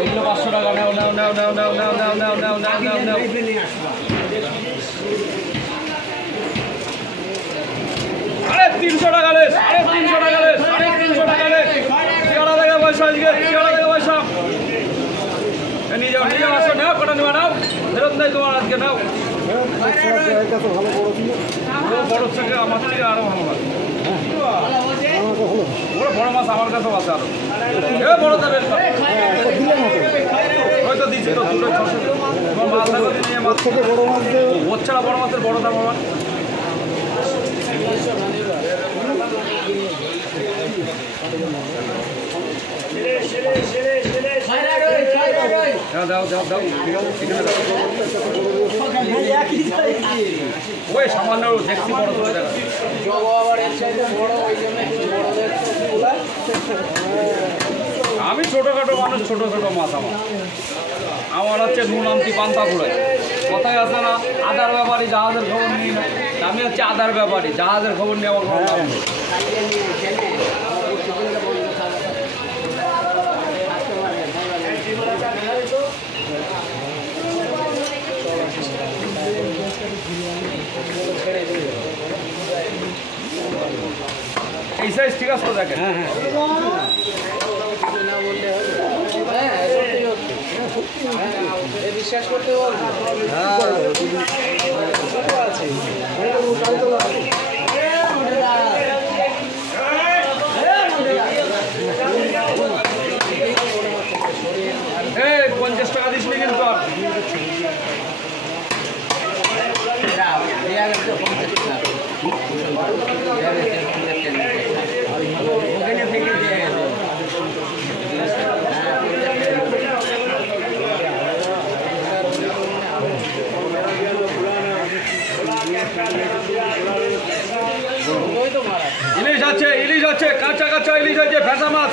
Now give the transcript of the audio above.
এগুলো 500 টাকা নাও নাও নাও নাও নাও নাও নাও নাও নাও নাও নাও নাও আরে 300 টাকা লেস আরে 300 টাকা লেস আরে 300 টাকা লেস চেহারা দেখে পয়সা আজকে চেহারা দেখে পয়সা নিয়ে যাও আসো নাও কটা নিবা নাও ফেরত নেই তোমার আজকে নাও বড় থেকে আমার থেকে আরো ভালো লাগে বড় মাছ আমার কাছেও আছে আরো বড় দেবেন হয়তো দিচ্ছি তো দুটো তোমার মাছ দেখো নিয়ে মাছ থেকে বড় মাছ ওর ছাড়া বড় মাছের বড় দাম আমার দাও দাও দাও ওই সামান্য দেখছি বড় করে দেখা আমি ছোটোখাটো মানুষ ছোটো মাছ আমার হচ্ছে নুন আনতি পান্তা পুরাই কথায় আছে না আদার ব্যাপারী জাহাজের খবর নিই না আমি হচ্ছে আদার ব্যাপারী জাহাজের খবর নিয়ে আমার খবর নাম এই সাইজ ঠিক আছে তো দেখেন বিশ্বাস করতে বলবো এই 50 টাকা দিস নি কিন্তু ইলিশ আছে কাঁচা ইলিশ আছে ভেজা মাছ